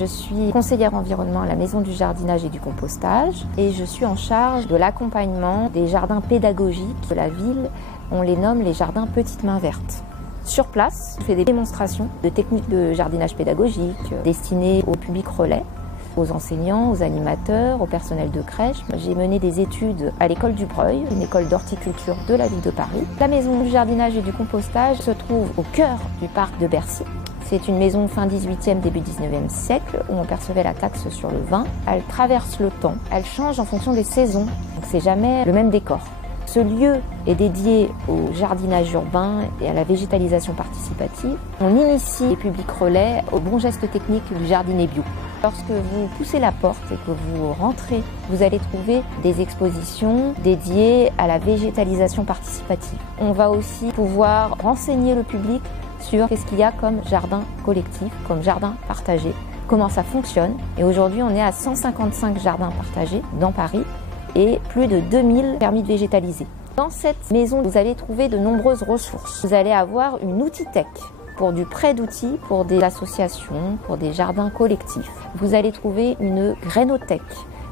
Je suis conseillère environnement à la Maison du jardinage et du compostage et je suis en charge de l'accompagnement des jardins pédagogiques de la ville. On les nomme les jardins petites mains vertes. Sur place, je fais des démonstrations de techniques de jardinage pédagogique destinées au public relais, aux enseignants, aux animateurs, au personnel de crèche. J'ai mené des études à l'école du Breuil, une école d'horticulture de la ville de Paris. La Maison du jardinage et du compostage se trouve au cœur du parc de Bercy. C'est une maison fin 18e, début 19e siècle où on percevait la taxe sur le vin. Elle traverse le temps, elle change en fonction des saisons, donc c'est jamais le même décor. Ce lieu est dédié au jardinage urbain et à la végétalisation participative. On initie les publics relais aux bons gestes techniques du jardinet bio. Lorsque vous poussez la porte et que vous rentrez, vous allez trouver des expositions dédiées à la végétalisation participative. On va aussi pouvoir renseigner le public sur ce qu'il y a comme jardin collectif, comme jardin partagé, comment ça fonctionne. Et aujourd'hui, on est à 155 jardins partagés dans Paris et plus de 2000 permis de végétaliser. Dans cette maison, vous allez trouver de nombreuses ressources. Vous allez avoir une outitech pour du prêt d'outils pour des associations, pour des jardins collectifs. Vous allez trouver une grainothèque.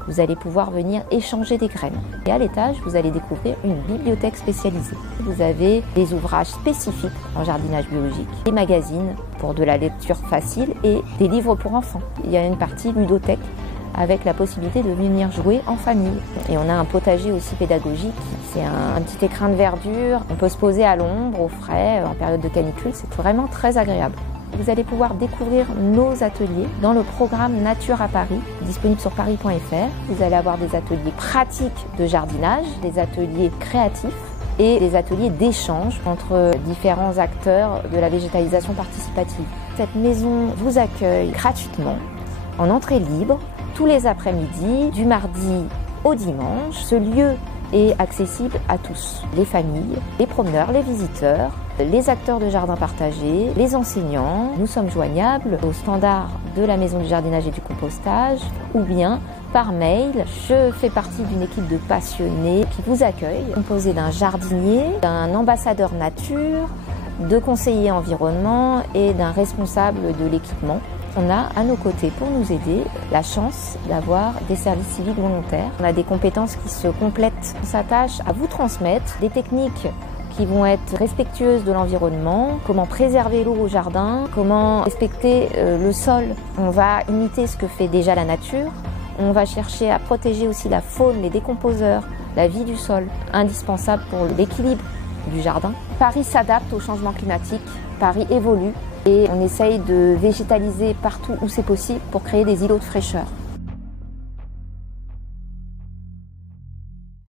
Vous allez pouvoir venir échanger des graines. Et à l'étage, vous allez découvrir une bibliothèque spécialisée. Vous avez des ouvrages spécifiques en jardinage biologique, des magazines pour de la lecture facile et des livres pour enfants. Il y a une partie ludothèque avec la possibilité de venir jouer en famille. Et on a un potager aussi pédagogique. C'est un petit écrin de verdure. On peut se poser à l'ombre, au frais, en période de canicule. C'est vraiment très agréable. Vous allez pouvoir découvrir nos ateliers dans le programme Nature à Paris, disponible sur paris.fr. Vous allez avoir des ateliers pratiques de jardinage, des ateliers créatifs et des ateliers d'échange entre différents acteurs de la végétalisation participative. Cette maison vous accueille gratuitement, en entrée libre, tous les après-midi, du mardi au dimanche. Ce lieu est accessible à tous, les familles, les promeneurs, les visiteurs, les acteurs de jardins partagés, les enseignants. Nous sommes joignables au standard de la Maison du jardinage et du compostage ou bien par mail. Je fais partie d'une équipe de passionnés qui vous accueille, composée d'un jardinier, d'un ambassadeur nature, de conseillers environnement et d'un responsable de l'équipement. On a à nos côtés pour nous aider la chance d'avoir des services civiques volontaires. On a des compétences qui se complètent. On s'attache à vous transmettre des techniques qui vont être respectueuses de l'environnement, comment préserver l'eau au jardin, comment respecter le sol. On va imiter ce que fait déjà la nature. On va chercher à protéger aussi la faune, les décomposeurs, la vie du sol, indispensable pour l'équilibre du jardin. Paris s'adapte au changement climatique, Paris évolue et on essaye de végétaliser partout où c'est possible pour créer des îlots de fraîcheur.